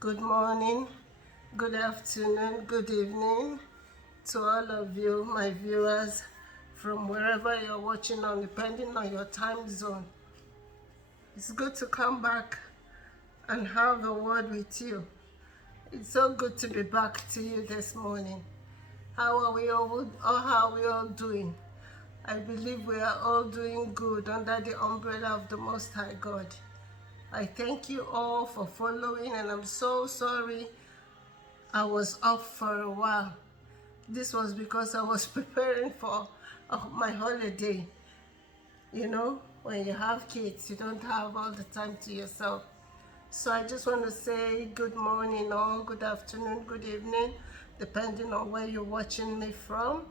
Good morning, good afternoon, good evening to all of you, my viewers, from wherever you're watching on, depending on your time zone. It's good to come back and have a word with you. It's so good to be back to you this morning. How are we all doing? I believe we are all doing good under the umbrella of the Most High God. I thank you all for following, and I'm so sorry I was off for a while. This was because I was preparing for my holiday. You know, when you have kids, you don't have all the time to yourself. So I just want to say good morning or good afternoon, good evening, depending on where you're watching me from.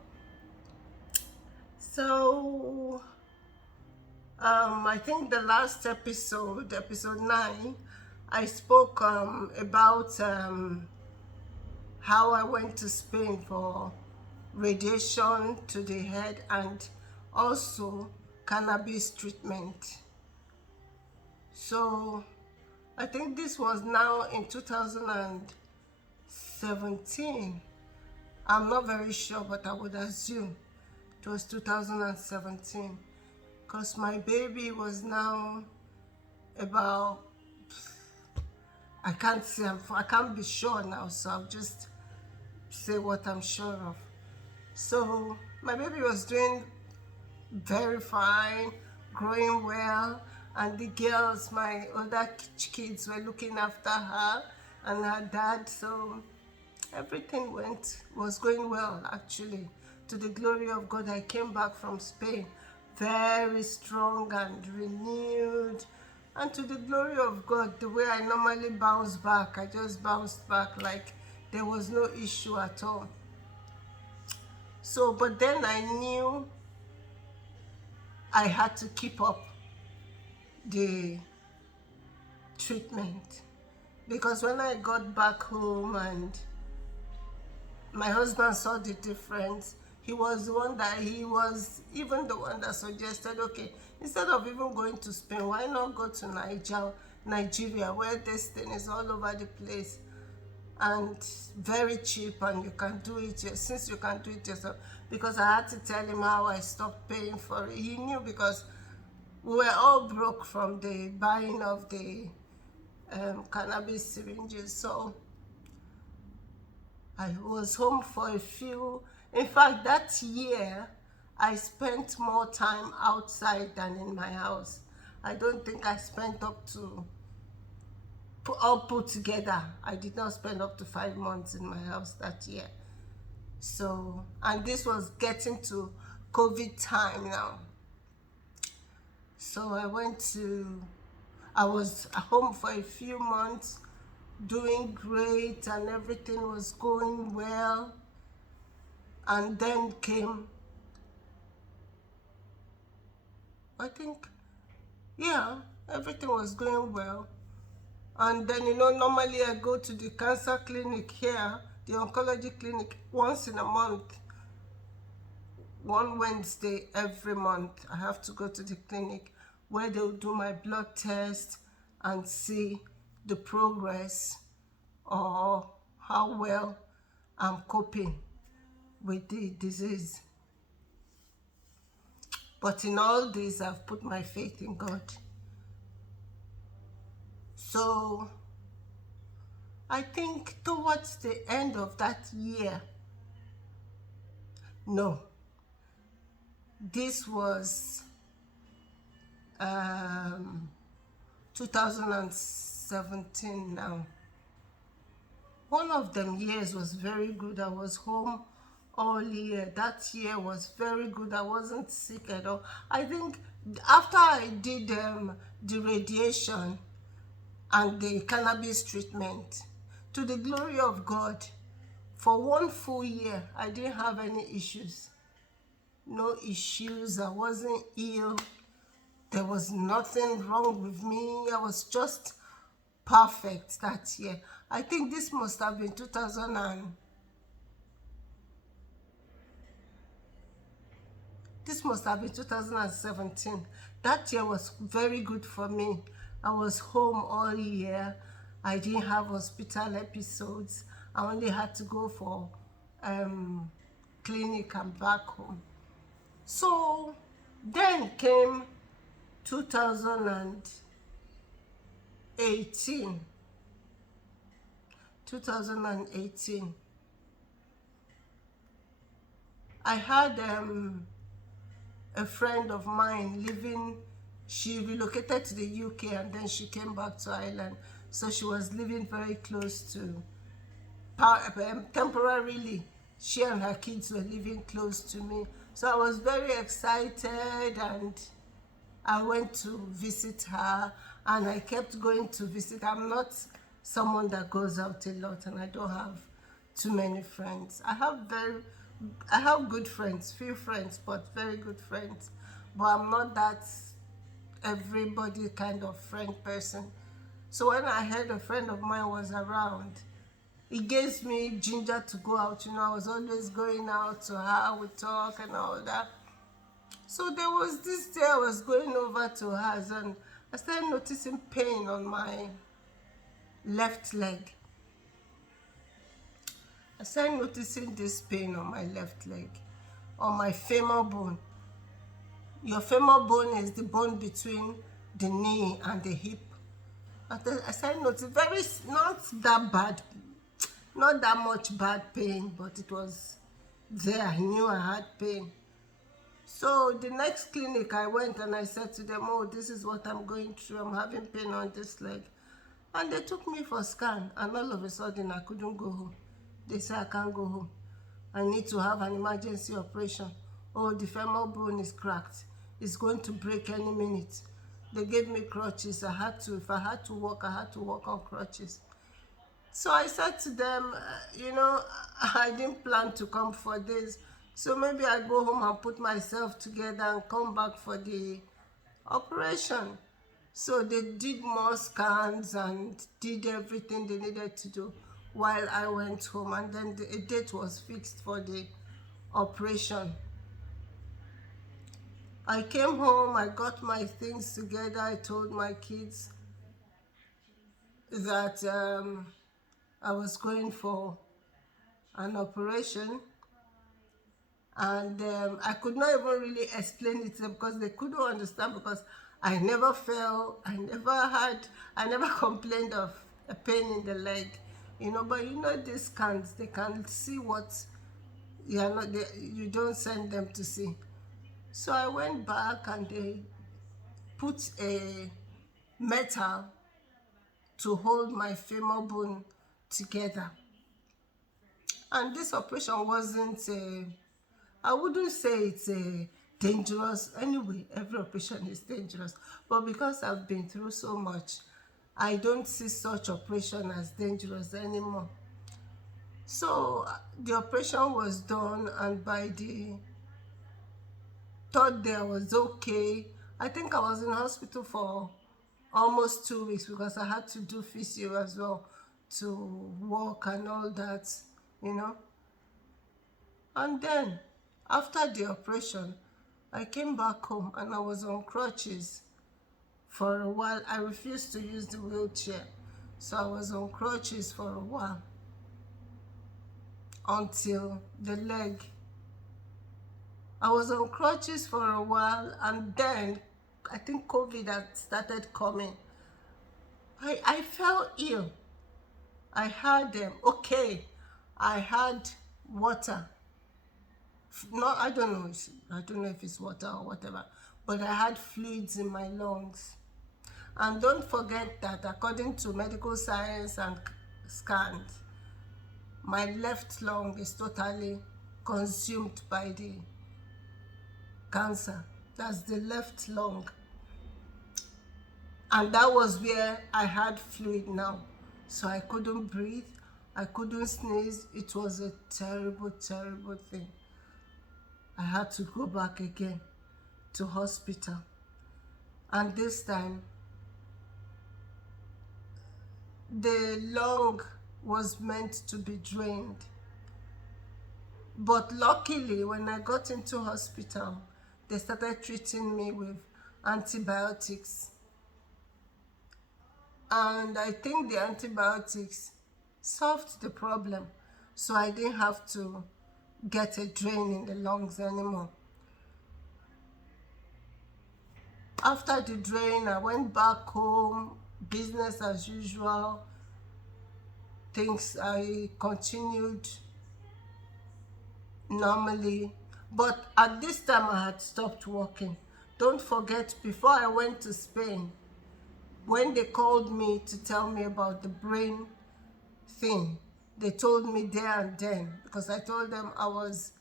So I think the last episode, episode 9, I spoke about how I went to Spain for radiation to the head and also cannabis treatment. So I think this was now in 2017. I'm not very sure, but I would assume it was 2017 because my baby was now about, I can't be sure now, so I'll just say what I'm sure of. So my baby was doing very fine, growing well, and the girls, my other kids, were looking after her and her dad. So everything was going well, actually. To the glory of God, I came back from Spain very strong and renewed. And to the glory of God, the way I normally bounce back, I just bounced back like there was no issue at all. So, but then I knew I had to keep up the treatment, because when I got back home and my husband saw the difference, he was even the one that suggested, okay, instead of even going to Spain, why not go to Nigeria, where this thing is all over the place and very cheap, and you can do it since you can do it yourself. Because I had to tell him how I stopped paying for it. He knew, because we were all broke from the buying of the cannabis syringes. So I was home for in fact, that year, I spent more time outside than in my house. I don't think I spent all put together. I did not spend up to 5 months in my house that year. So, and this was getting to COVID time now. So I was home for a few months, doing great, and everything was going well. And then came, I think, yeah, everything was going well. And then, normally I go to the cancer clinic here, the oncology clinic, once in a month. One Wednesday every month, I have to go to the clinic where they'll do my blood test and see the progress or how well I'm coping with the disease. But in all this, I've put my faith in God. So I think towards the end of that year, no, this was 2017 now. One of them years was very good. I was home all year. That year was very good. I wasn't sick at all. I think after I did the radiation and the cannabis treatment, to the glory of God, for one full year, I didn't have any issues. No issues. I wasn't ill. There was nothing wrong with me. I was just perfect that year. I think this must have been 2017. That year was very good for me. I was home all year. I didn't have hospital episodes. I only had to go for clinic and back home. So then came 2018. 2018. I had a friend of mine living, she relocated to the UK and then she came back to Ireland. So she was living very close to, temporarily, she and her kids were living close to me. So I was very excited and I went to visit her and I kept going to visit. I'm not someone that goes out a lot and I don't have too many friends. I have good friends, few friends, but very good friends. But I'm not that everybody kind of friend person. So when I heard a friend of mine was around, it gives me ginger to go out. You know, I was always going out to her, we talk and all that. So there was this day I was going over to hers and I started noticing pain on my left leg. I started noticing this pain on my left leg, on my femur bone. Your femur bone is the bone between the knee and the hip. I started noticing not that bad, not that much bad pain, but it was there. I knew I had pain. So the next clinic I went and I said to them, oh, this is what I'm going through. I'm having pain on this leg. And they took me for a scan and all of a sudden I couldn't go home. They said I can't go home. I need to have an emergency operation. Oh, the femur bone is cracked. It's going to break any minute. They gave me crutches. If I had to walk, I had to walk on crutches. So I said to them, you know, I didn't plan to come for this. So maybe I go home and put myself together and come back for the operation. So they did more scans and did everything they needed to do while I went home. And then a date was fixed for the operation. I came home, I got my things together. I told my kids that I was going for an operation. And I could not even really explain it to them because they couldn't understand, because I never felt, I never complained of a pain in the leg, you know. But you know, these scans, they can see what you don't send them to see. So I went back and they put a metal to hold my femur bone together. And this operation wasn't I wouldn't say it's dangerous. Anyway, every operation is dangerous. But because I've been through so much, I don't see such operation as dangerous anymore. So the operation was done, and by the third day I was okay. I think I was in hospital for almost 2 weeks because I had to do physio as well to walk and all that, you know. And then after the operation, I came back home and I was on crutches for a while. I refused to use the wheelchair, so I was on crutches for a while until the leg. I was on crutches for a while, and then I think COVID had started coming. I fell ill. I had I had water. No, I don't know if it's water or whatever, but I had fluids in my lungs. And don't forget that according to medical science and scans, my left lung is totally consumed by the cancer. That's the left lung. And that was where I had fluid now. So I couldn't breathe, I couldn't sneeze. It was a terrible, terrible thing. I had to go back again to hospital. And this time, the lung was meant to be drained. But luckily, when I got into hospital, they started treating me with antibiotics. And I think the antibiotics solved the problem, so I didn't have to get a drain in the lungs anymore. After the drain, I went back home, business as usual. Things I continued normally, but at this time I had stopped working. Don't forget, before I went to Spain, when they called me to tell me about the brain thing, they told me there and then, because I told them I was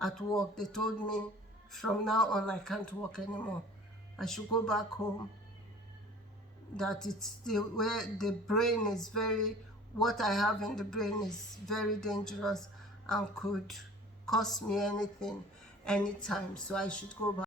at work, they told me from now on I can't work anymore. I should go back home, that it's the where the brain is very, what I have in the brain is very dangerous and could cost me anything anytime, so I should go back.